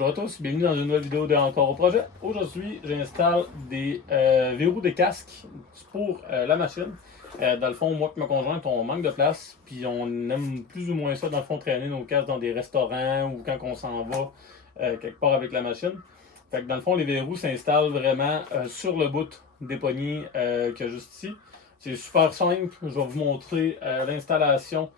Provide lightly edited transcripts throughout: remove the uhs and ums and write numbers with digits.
Bonjour à tous, bienvenue dans une nouvelle vidéo de Encore au projet. Aujourd'hui, j'installe des verrous de casque pour la machine. Dans le fond, moi et ma conjointe, on manque de place, puis on aime plus ou moins ça, dans le fond, traîner nos casques dans des restaurants ou quand on s'en va quelque part avec la machine. Fait que dans le fond, les verrous s'installent vraiment sur le bout des poignées qu'il y a juste ici. C'est super simple, je vais vous montrer l'installation.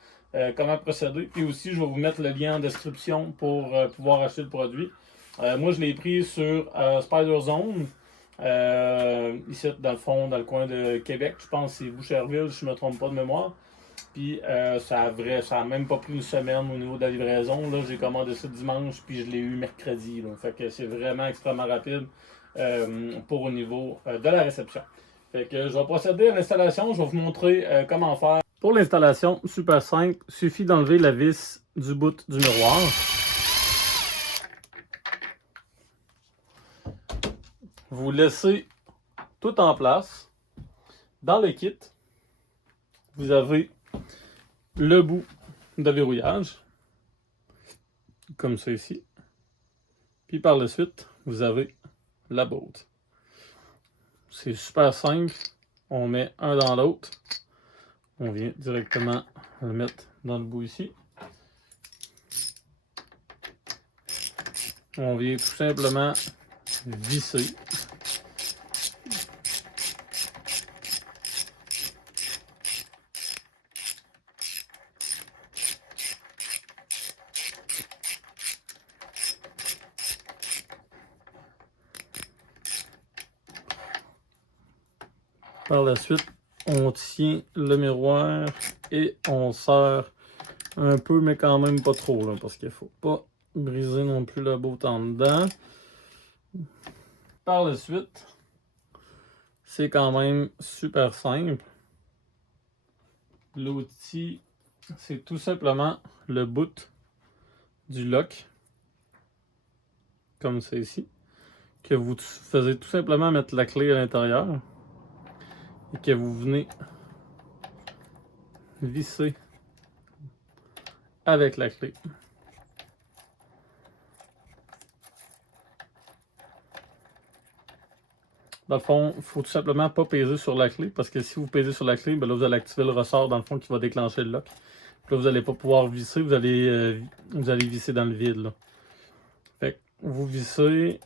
Comment procéder. Puis aussi, je vais vous mettre le lien en description pour pouvoir acheter le produit. Moi, je l'ai pris sur Spider Zone. Ici, dans le fond, dans le coin de Québec. Je pense que c'est Boucherville, si je ne me trompe pas de mémoire. Puis ça a même pas pris une semaine au niveau de la livraison. Là, j'ai commandé ça dimanche, puis je l'ai eu mercredi. Là. Fait que c'est vraiment extrêmement rapide pour au niveau de la réception. Fait que je vais procéder à l'installation. Je vais vous montrer comment faire. Pour l'installation, super simple, suffit d'enlever la vis du bout du miroir. Vous laissez tout en place. Dans le kit, vous avez le bout de verrouillage, comme ça ici. Puis par la suite, vous avez la bolt. C'est super simple. On met un dans l'autre. On vient directement le mettre dans le bout ici. On vient tout simplement visser. Par la suite, on tient le miroir et on serre un peu, mais quand même pas trop, là, parce qu'il ne faut pas briser non plus la botte en dedans. Par la suite, c'est quand même super simple. L'outil, c'est tout simplement le bout du lock, comme c'est ici, que vous faisiez tout simplement mettre la clé à l'intérieur et que vous venez visser avec la clé. Dans le fond, il ne faut tout simplement pas peser sur la clé, parce que si vous pesez sur la clé, ben là, vous allez activer le ressort dans le fond qui va déclencher le lock. Puis là, vous n'allez pas pouvoir visser, vous allez visser dans le vide. Là. Fait que vous vissez,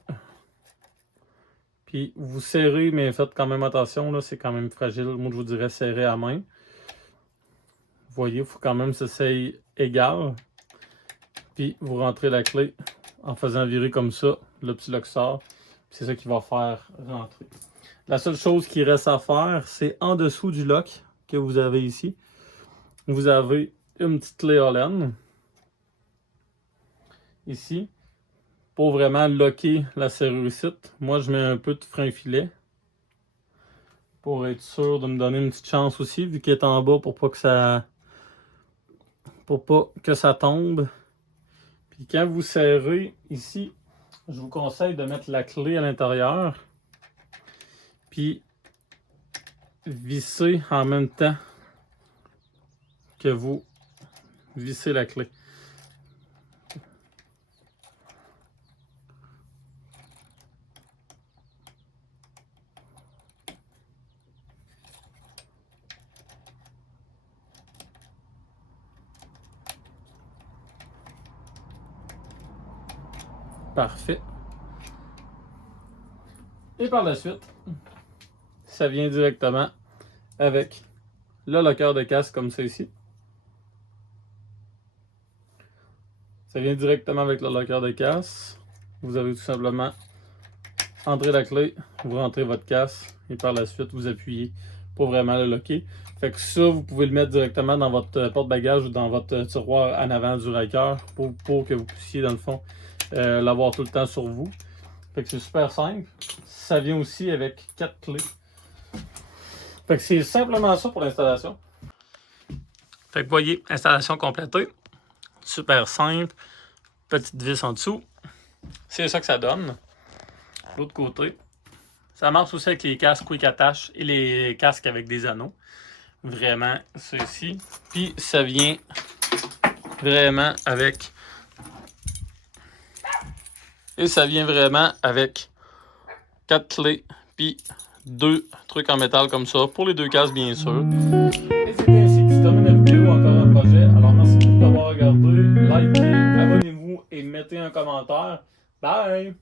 puis vous serrez, mais faites quand même attention, là, c'est quand même fragile. Moi, je vous dirais serrer à main. Vous voyez, il faut quand même que ça égal. Puis vous rentrez la clé en faisant virer comme ça, le petit lock sort. C'est ça qui va faire rentrer. La seule chose qui reste à faire, c'est en dessous du lock que vous avez ici. Vous avez une petite clé Allen. Ici. Pour vraiment locker la serrure ici. Moi, je mets un peu de frein filet. Pour être sûr de me donner une petite chance aussi, vu qu'il est en bas pour pas que ça tombe. Puis quand vous serrez ici, je vous conseille de mettre la clé à l'intérieur. Puis visser en même temps que vous vissez la clé. Parfait. Et par la suite, ça vient directement avec le locker de casque comme ça ici. Ça vient directement avec le locker de casque. Vous avez tout simplement entré la clé, vous rentrez votre casque et par la suite vous appuyez pour vraiment le locker. Fait que ça, vous pouvez le mettre directement dans votre porte-bagages ou dans votre tiroir en avant du racker pour que vous puissiez dans le fond l'avoir tout le temps sur vous. Fait que c'est super simple. Ça vient aussi avec 4 clés. Fait que c'est simplement ça pour l'installation. Fait que vous voyez, installation complétée. Super simple. Petite vis en dessous. C'est ça que ça donne. L'autre côté. Ça marche aussi avec les casques quick attach et les casques avec des anneaux. Vraiment, ceci. Puis ça vient vraiment avec Et ça vient vraiment avec 4 clés, puis 2 trucs en métal comme ça, pour les 2 casques bien sûr. Et c'est ainsi que se termine la vidéo, encore un projet. Alors merci beaucoup d'avoir regardé, likez, abonnez-vous et mettez un commentaire. Bye!